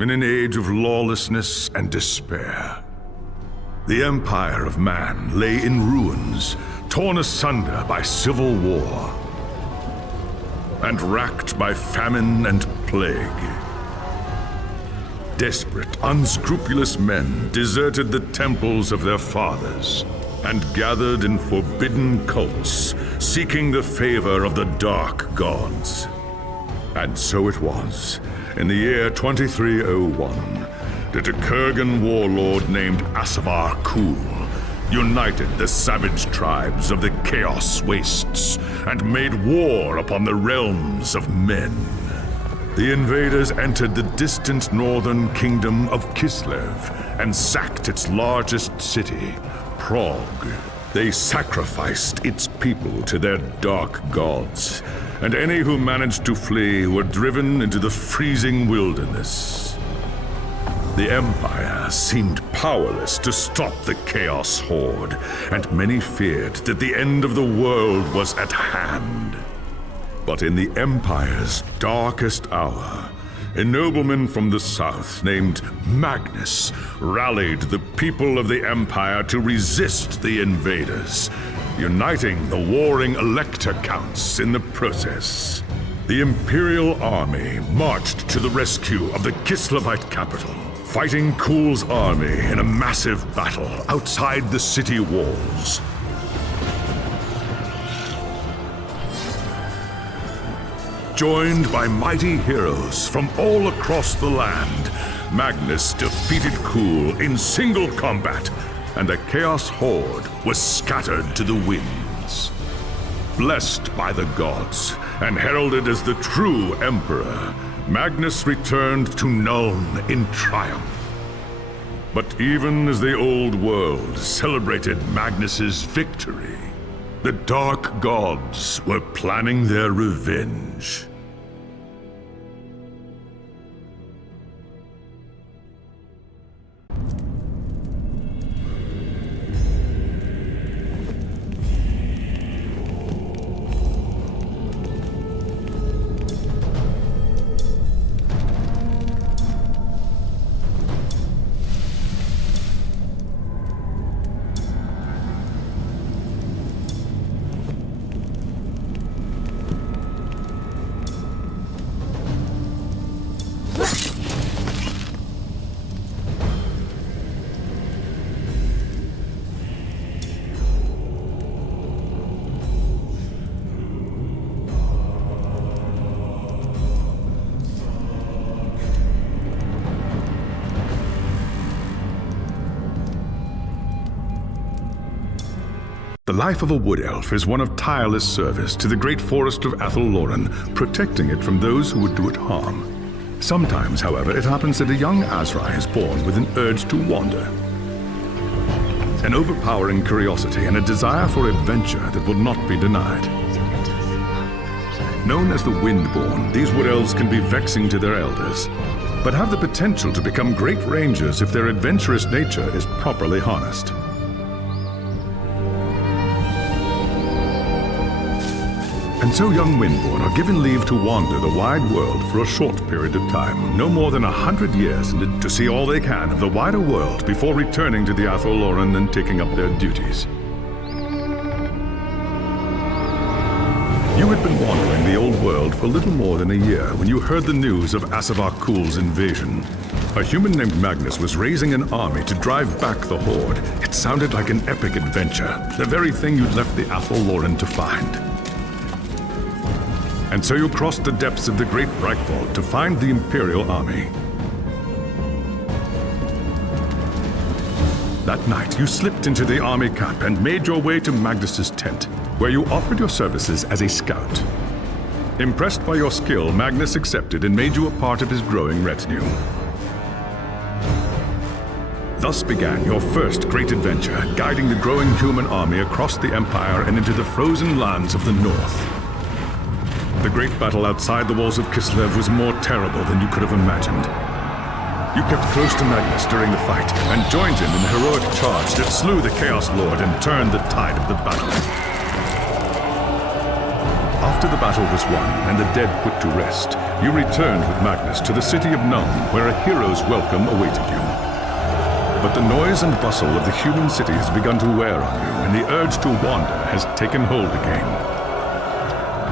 in an age of lawlessness and despair. The empire of man lay in ruins, torn asunder by civil war, and racked by famine and plague. Desperate, unscrupulous men deserted the temples of their fathers and gathered in forbidden cults, seeking the favor of the dark gods. And so it was, in the year 2301, that a Kurgan warlord named Asavar-Kul united the savage tribes of the Chaos Wastes and made war upon the realms of men. The invaders entered the distant northern kingdom of Kislev and sacked its largest city, Prague. They sacrificed its people to their dark gods, and any who managed to flee were driven into the freezing wilderness. The Empire seemed powerless to stop the Chaos Horde, and many feared that the end of the world was at hand. But in the Empire's darkest hour, a nobleman from the south named Magnus rallied the people of the Empire to resist the invaders, uniting the warring Elector Counts in the process. The Imperial Army marched to the rescue of the Kislevite capital, fighting Kul's army in a massive battle outside the city walls. Joined by mighty heroes from all across the land, Magnus defeated Kul in single combat, and the Chaos Horde was scattered to the winds. Blessed by the gods and heralded as the true Emperor, Magnus returned to Nuln in triumph. But even as the old world celebrated Magnus's victory, the Dark Gods were planning their revenge. The life of a wood elf is one of tireless service to the great forest of Athel-Loren, protecting it from those who would do it harm. Sometimes, however, it happens that a young Azrai is born with an urge to wander. An overpowering curiosity and a desire for adventure that will not be denied. Known as the Windborn, these wood elves can be vexing to their elders, but have the potential to become great rangers if their adventurous nature is properly harnessed. And so young Windborn are given leave to wander the wide world for a short period of time, no more than 100 years, and to see all they can of the wider world before returning to the Athel-Loren and taking up their duties. You had been wandering the old world for little more than a year when you heard the news of Asavar-Kul's invasion. A human named Magnus was raising an army to drive back the Horde. It sounded like an epic adventure, the very thing you'd left the Athel-Loren to find. And so you crossed the depths of the Great Breakvault to find the Imperial Army. That night, you slipped into the army camp and made your way to Magnus's tent, where you offered your services as a scout. Impressed by your skill, Magnus accepted and made you a part of his growing retinue. Thus began your first great adventure, guiding the growing human army across the Empire and into the frozen lands of the North. The great battle outside the walls of Kislev was more terrible than you could have imagined. You kept close to Magnus during the fight and joined him in the heroic charge that slew the Chaos Lord and turned the tide of the battle. After the battle was won and the dead put to rest, You returned with Magnus to the city of Nuln, where a hero's welcome awaited you. But the noise and bustle of the human city has begun to wear on you, and the urge to wander has taken hold again.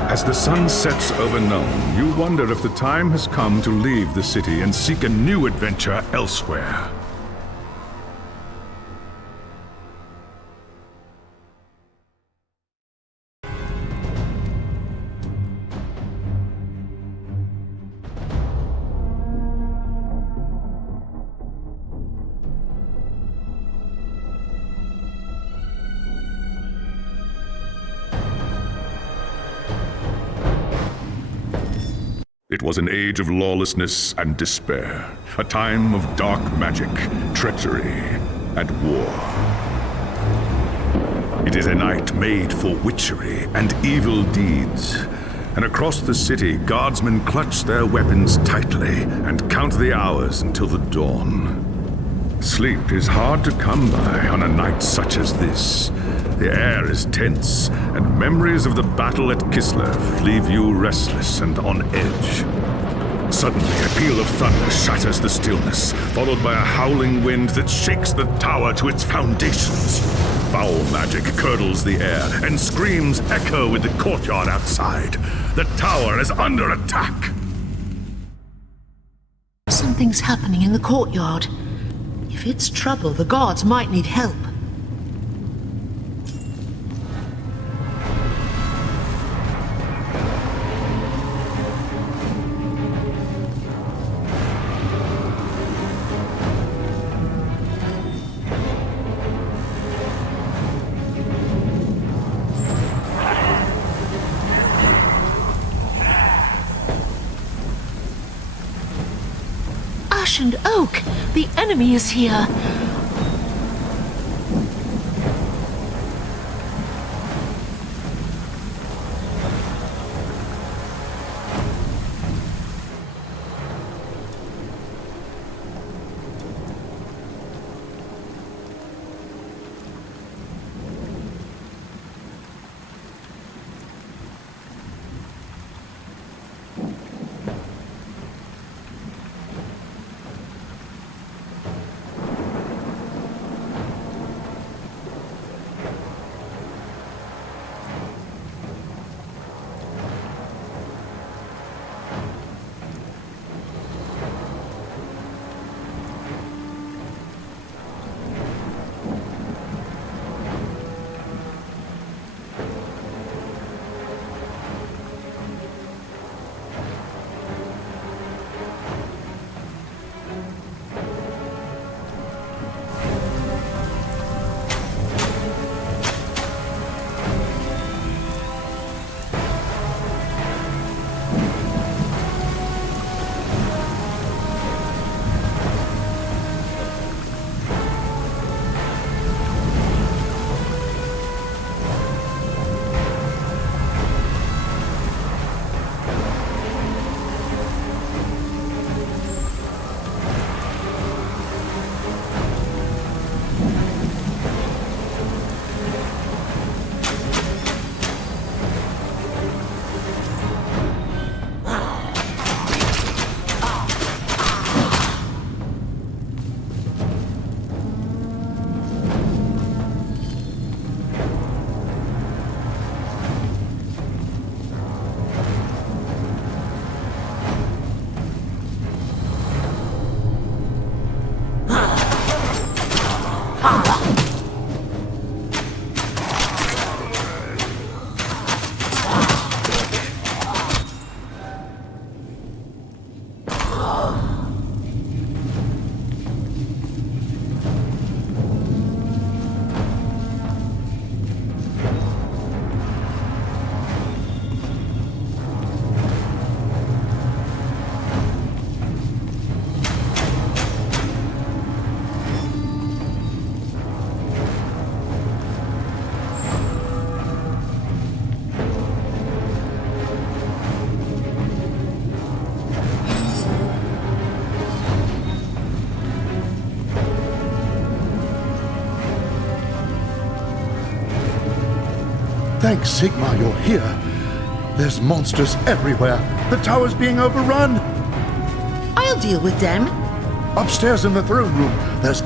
As the sun sets over Nuln, you wonder if the time has come to leave the city and seek a new adventure elsewhere. It was an age of lawlessness and despair, a time of dark magic, treachery, and war. It is a night made for witchery and evil deeds, and across the city, guardsmen clutch their weapons tightly and count the hours until the dawn. Sleep is hard to come by on a night such as this. The air is tense, and memories of the battle at Kislev leave you restless and on edge. Suddenly, a peal of thunder shatters the stillness, followed by a howling wind that shakes the tower to its foundations. Foul magic curdles the air, and screams echo in the courtyard outside. The tower is under attack! Something's happening in the courtyard. If it's trouble, the guards might need help. Ash and Oak! The enemy is here! Thanks, Sigmar, you're here. There's monsters everywhere. The tower's being overrun. I'll deal with them. Upstairs in the throne room, there's...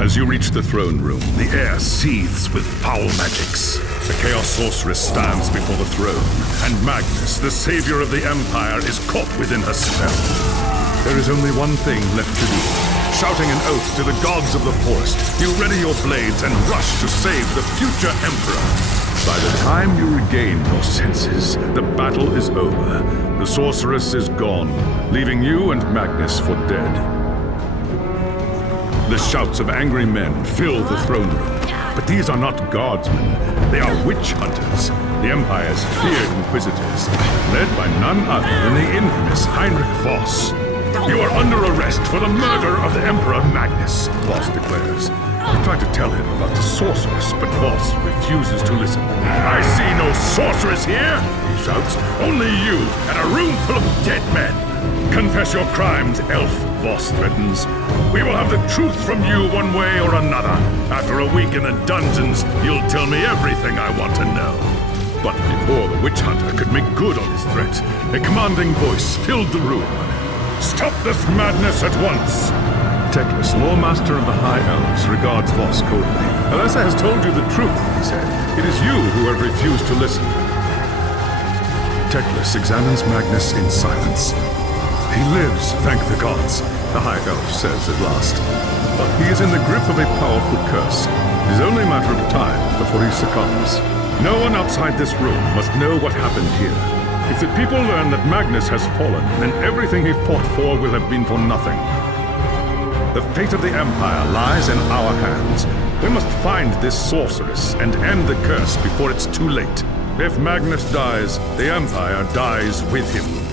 As you reach the throne room, the air seethes with foul magics. The Chaos Sorceress stands before the throne, and Magnus, the savior of the Empire, is caught within her spell. There is only one thing left to do. Shouting an oath to the gods of the forest, you ready your blades and rush to save the future Emperor. By the time you regain your senses, the battle is over. The Sorceress is gone, leaving you and Magnus for dead. The shouts of angry men fill the throne room. But these are not guardsmen. They are witch hunters, the Empire's feared inquisitors, led by none other than the infamous Heinrich Voss. You are under arrest for the murder of the Emperor Magnus, Voss declares. You try to tell him about the sorceress, but Voss refuses to listen. I see no sorceress here, he shouts. Only you and a room full of dead men. Confess your crimes, elf, Voss threatens. We will have the truth from you one way or another. After a week in the dungeons, you'll tell me everything I want to know. But before the witch hunter could make good on his threat, a commanding voice filled the room. Stop this madness at once! Teclis, Lawmaster of the High Elves, regards Voss coldly. Alessa has told you the truth, he said. It is you who have refused to listen. Teclis examines Magnus in silence. He lives, thank the gods, the High Elf says at last. But he is in the grip of a powerful curse. It is only a matter of time before he succumbs. No one outside this room must know what happened here. If the people learn that Magnus has fallen, then everything he fought for will have been for nothing. The fate of the Empire lies in our hands. We must find this sorceress and end the curse before it's too late. If Magnus dies, the Empire dies with him.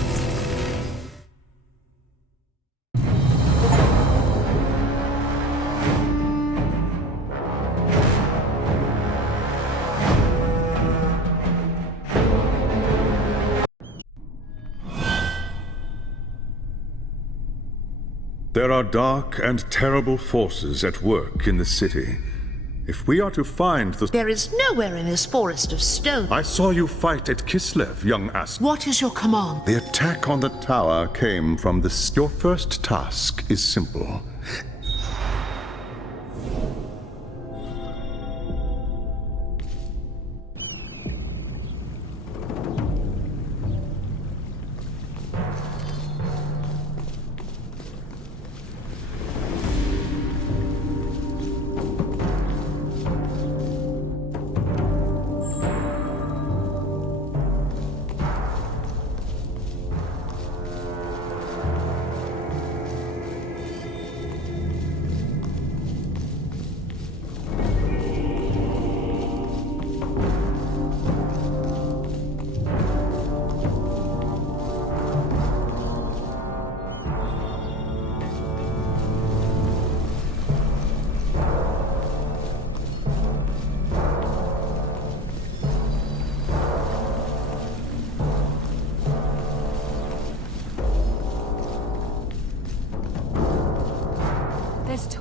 There are dark and terrible forces at work in the city. If we are to find the... There is nowhere in this forest of stone. I saw you fight at Kislev, young ass. What is your command? The attack on the tower came from the... Your first task is simple.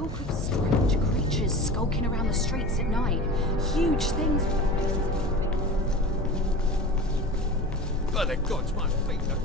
talk of strange creatures skulking around the streets at night. Huge things. By the gods, my feet are...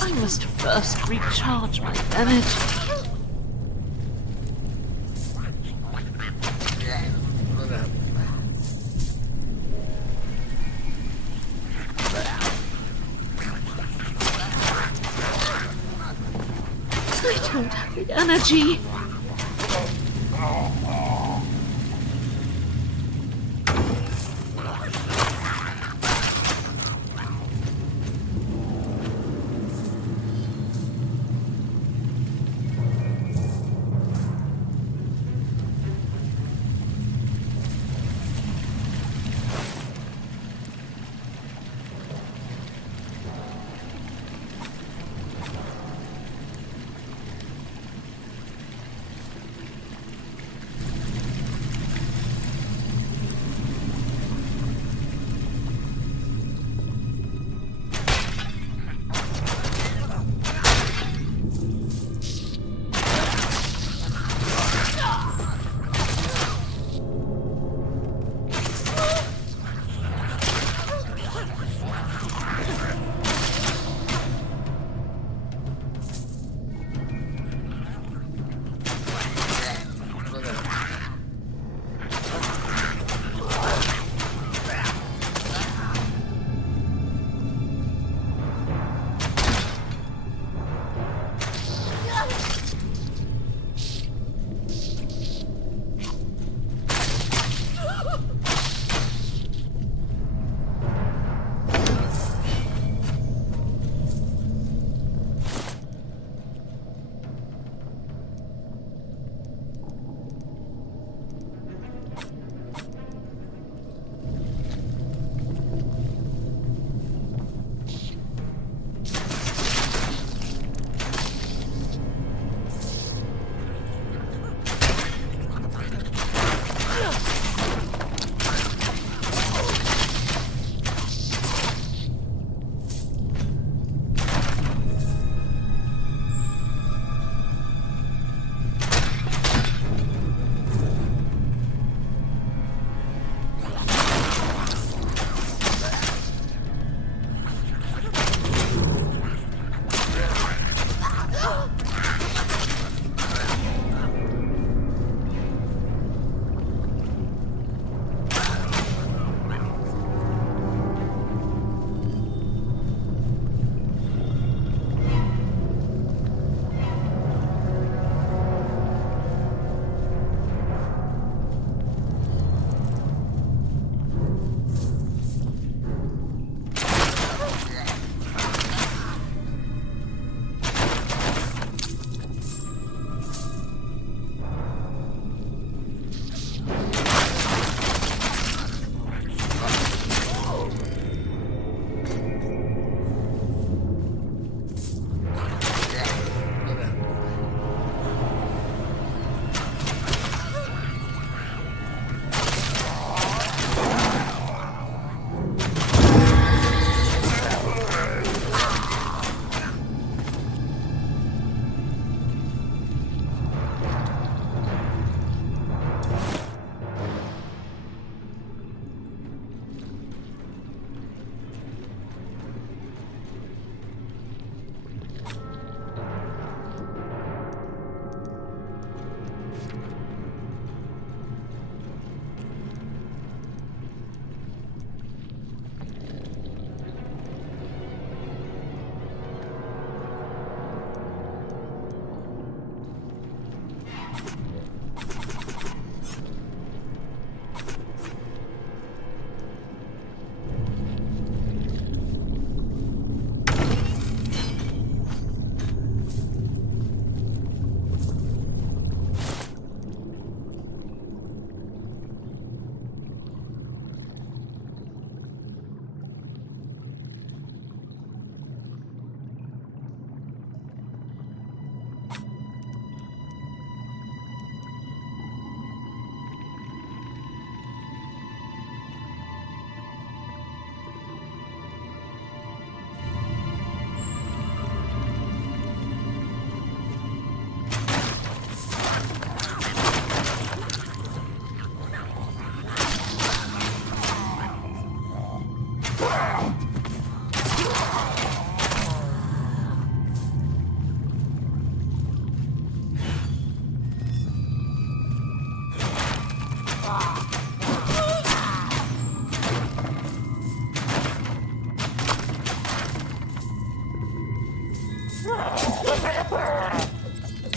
I must first recharge my energy. I don't have the energy.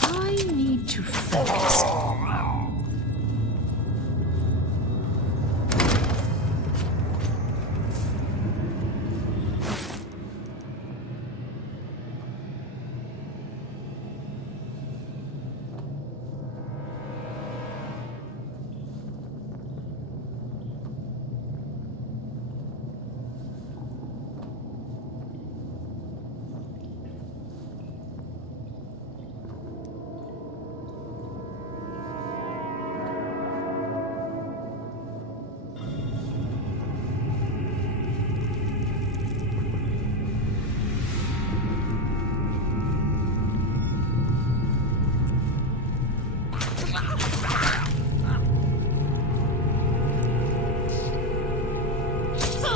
I need to focus.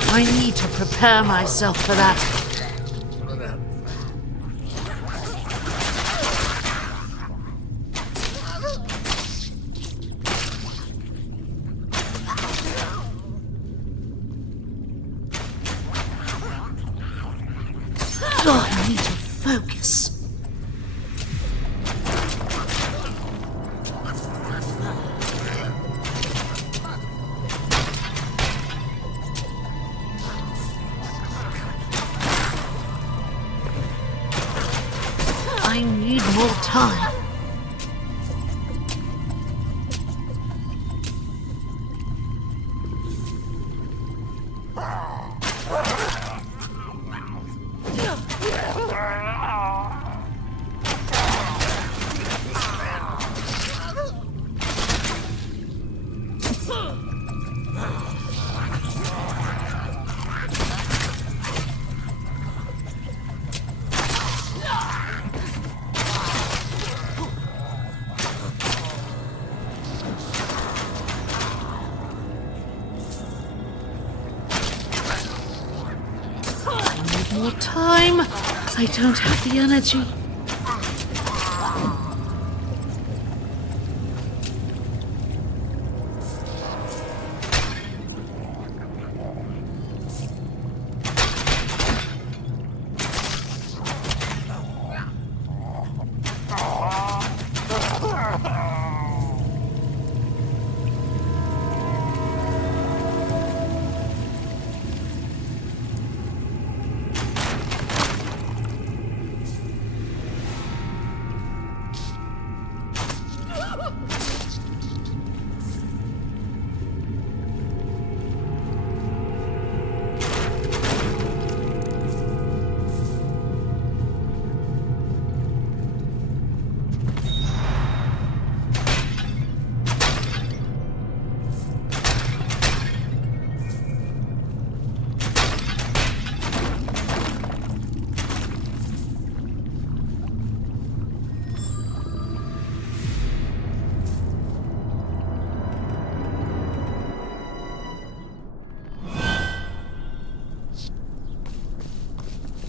I need to prepare myself for that. God, I need to focus. I need more time. More time. I don't have the energy.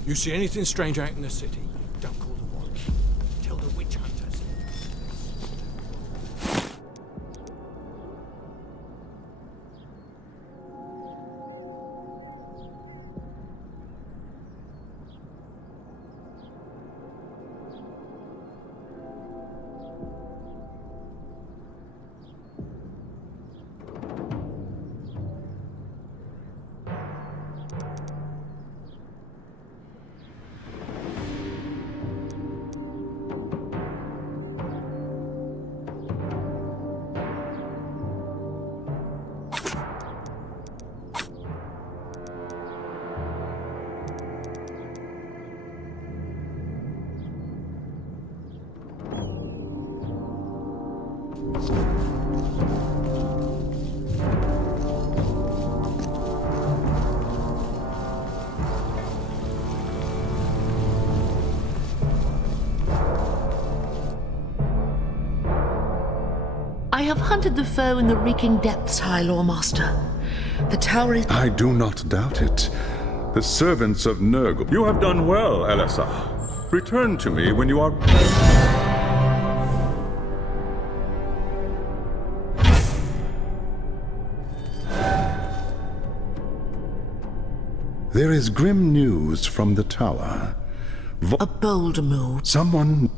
You see anything strange out in the city? Don't call the watch. Tell the witch hunters. I have hunted the foe in the reeking depths, High Lawmaster. The tower is... I do not doubt it. The servants of Nurgle. You have done well, Elessa. Return to me when you are... There is grim news from the tower. A bold move. Someone...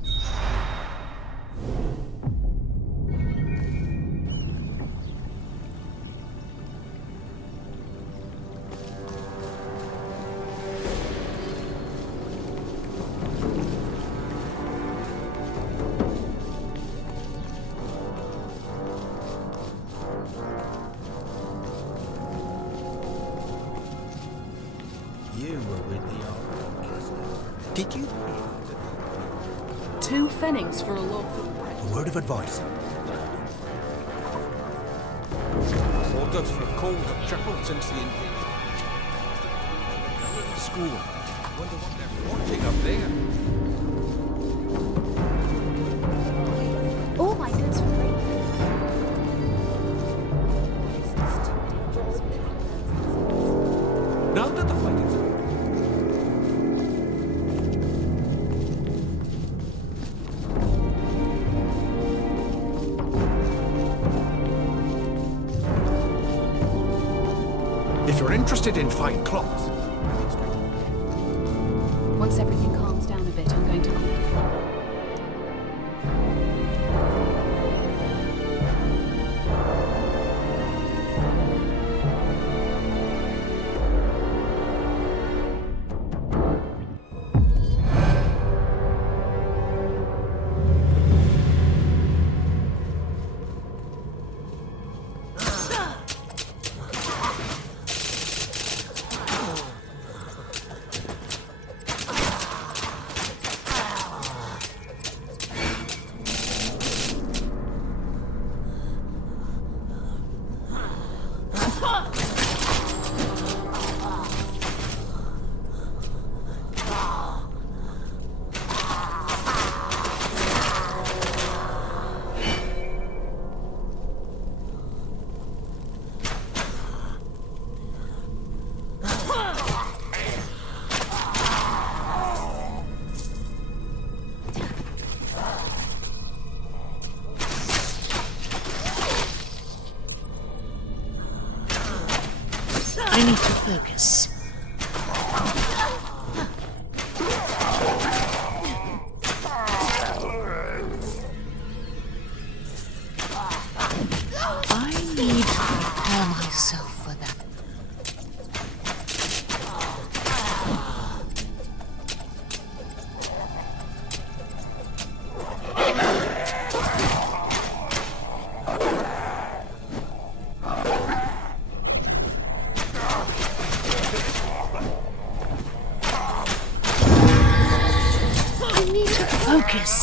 You were with the old. Did you? 2 pfennigs for a loaf. A word of advice. Orders for a cold have tripled since the invasion. School. Wonder what they're watching up there. All my goods for free. Now that the fight is over. If you're interested in fine cloth, Once everything calms down a bit, I'm going to... I need to focus. I need to prepare myself for that. I need to focus.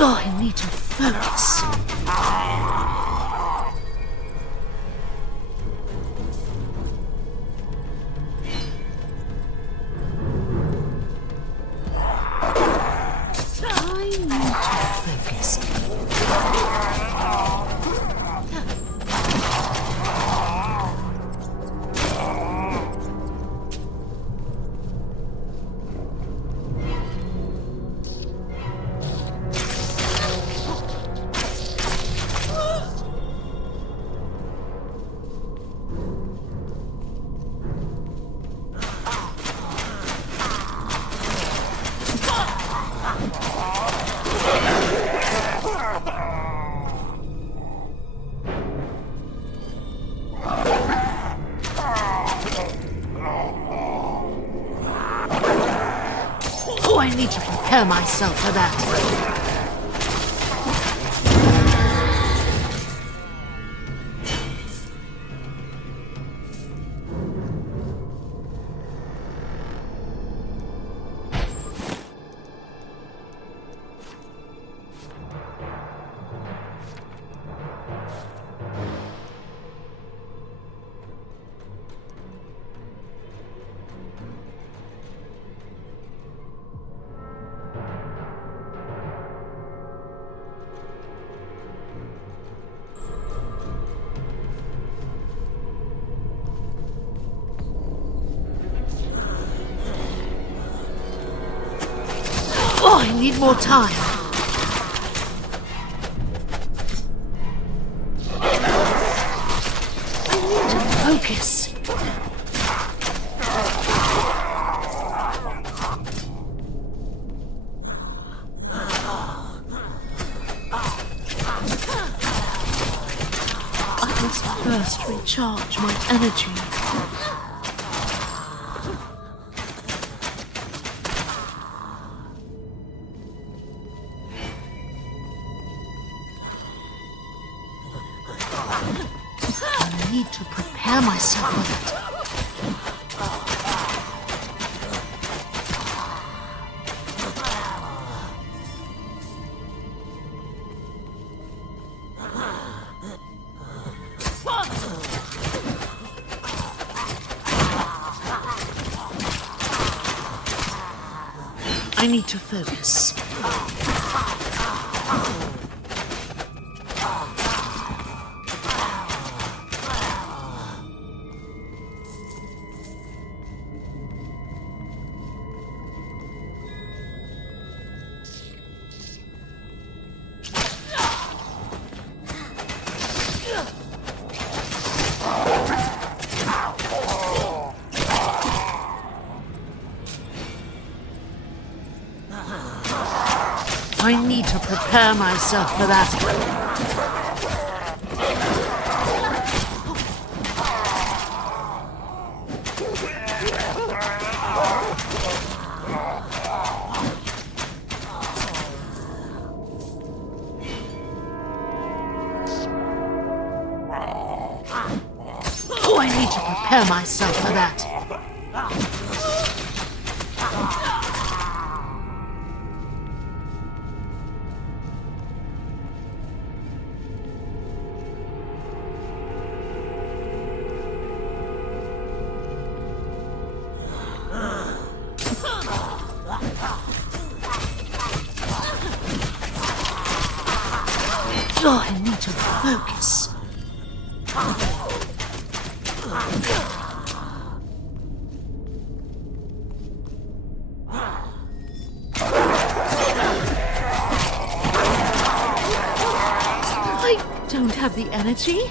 Oh, I need to focus. I need to focus. Oh, I need to prepare myself for that. Oh, I need more time. I need to focus. I must first recharge my energy. I need to prepare myself for it. I need to focus. I need to prepare myself for that. Oh, I need to prepare myself for that. Oh, I need to focus. I don't have the energy.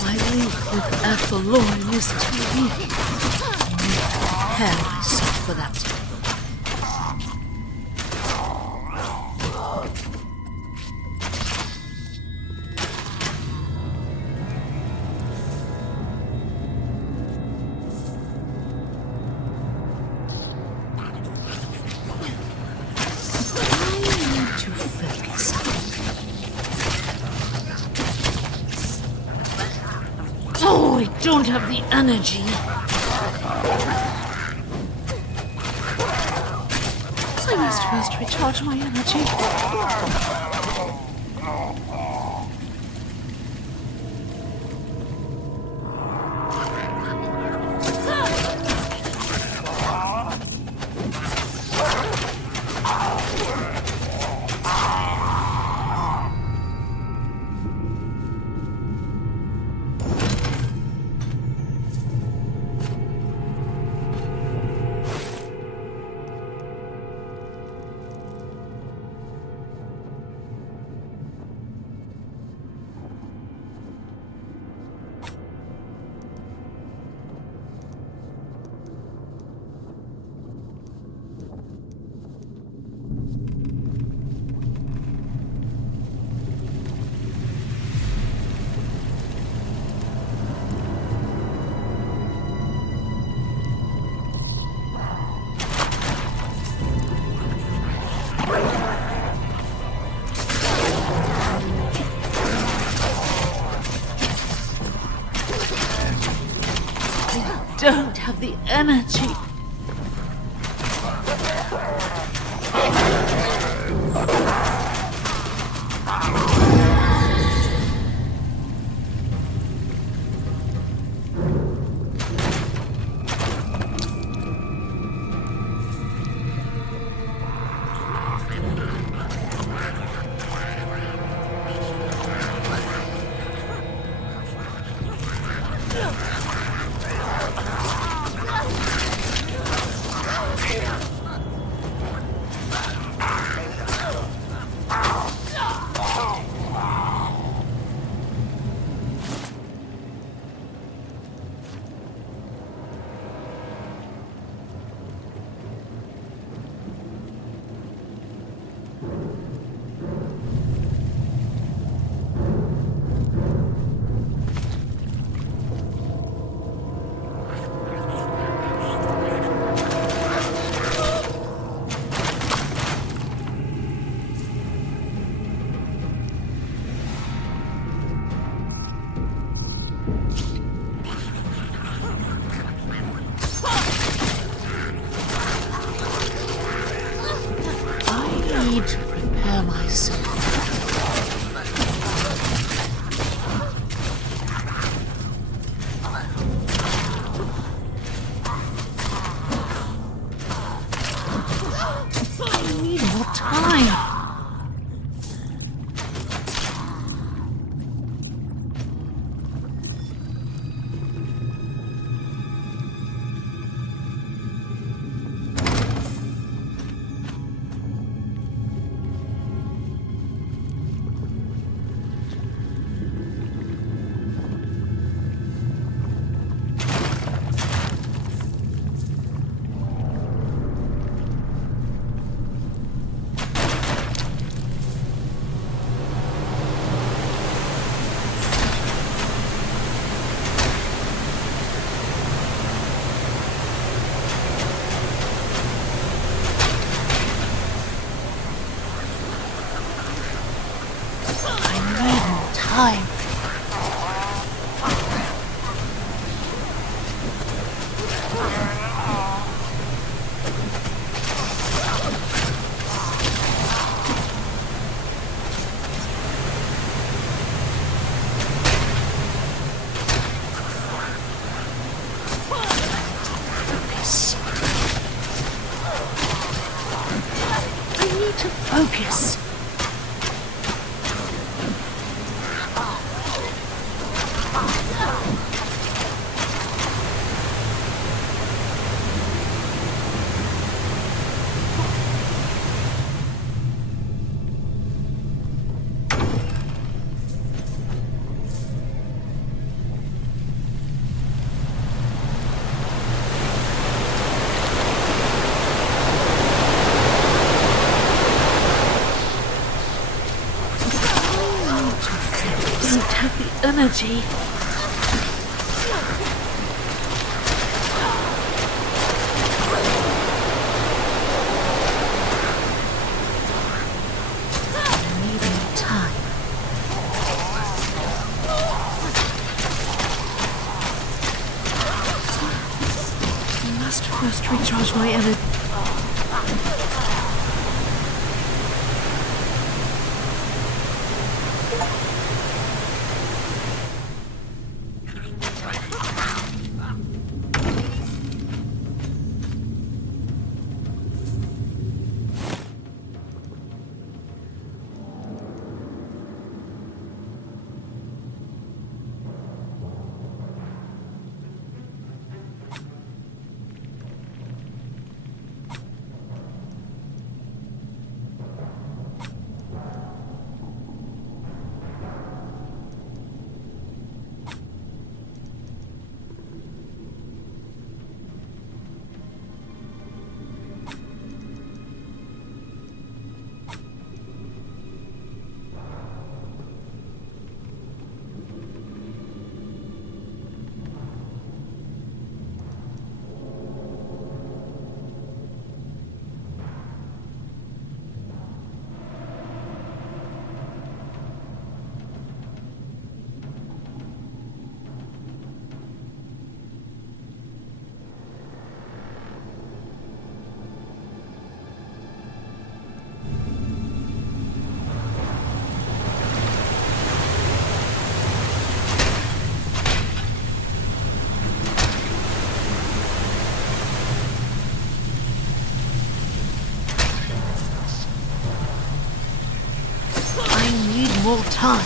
My link with Athelloy is too weak. I need to prepare myself for that. don't have the energy. I must first recharge my energy. Don't have the energy. To prepare myself. I need more time. Time. Focus. I need to focus. Don't have the energy. more time.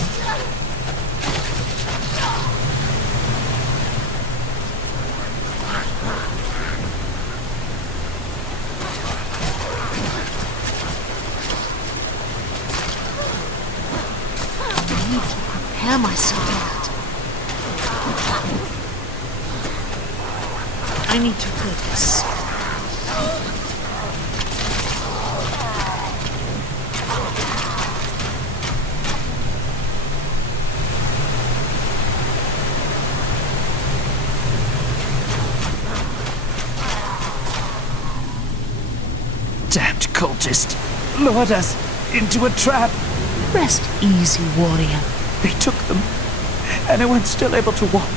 I need to prepare myself for that. I need to focus. Damned cultist lured us into a trap. Rest easy, warrior. They took them, and I was still able to walk.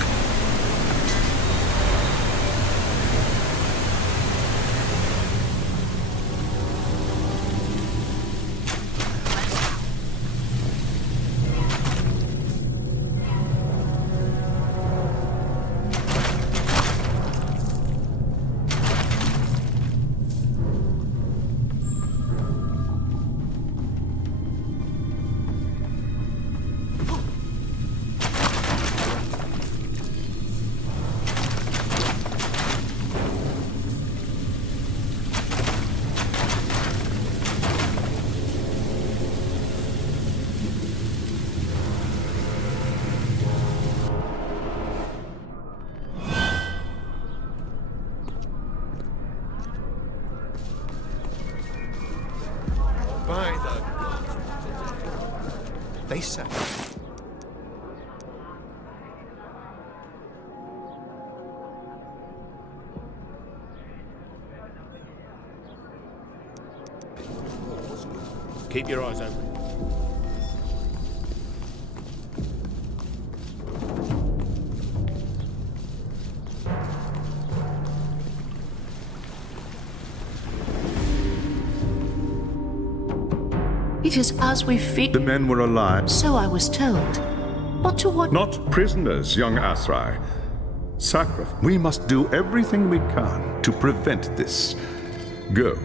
By the gods. They say. Keep your eyes open. It is as we fear. The men were alive. So I was told. But to what? Not prisoners, young Athrai. Sacrifice. We must do everything we can to prevent this. Go.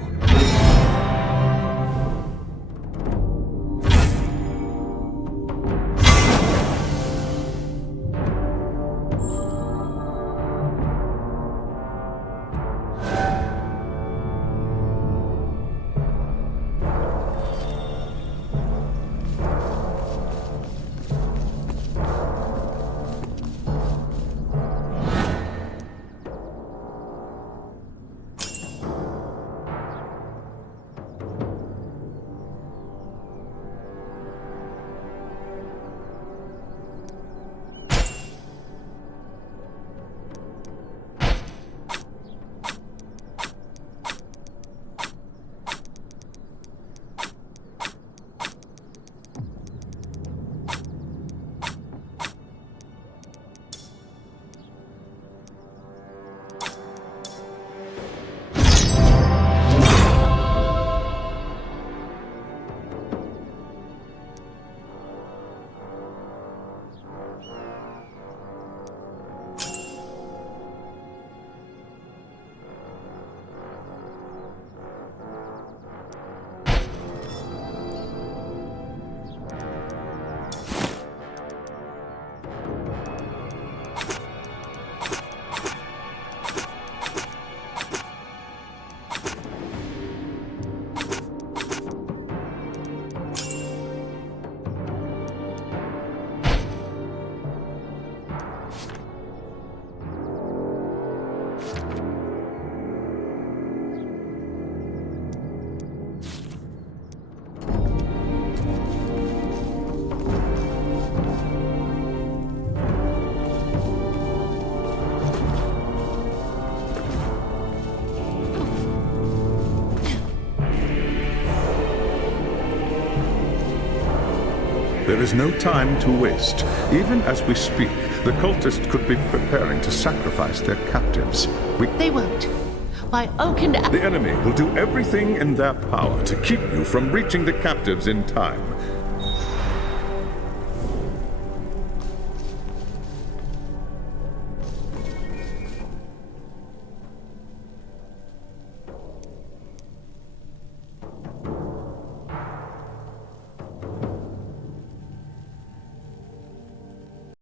There is no time to waste. Even as we speak, the cultists could be preparing to sacrifice their captives. They won't. By Oak and... The enemy will do everything in their power to keep you from reaching the captives in time.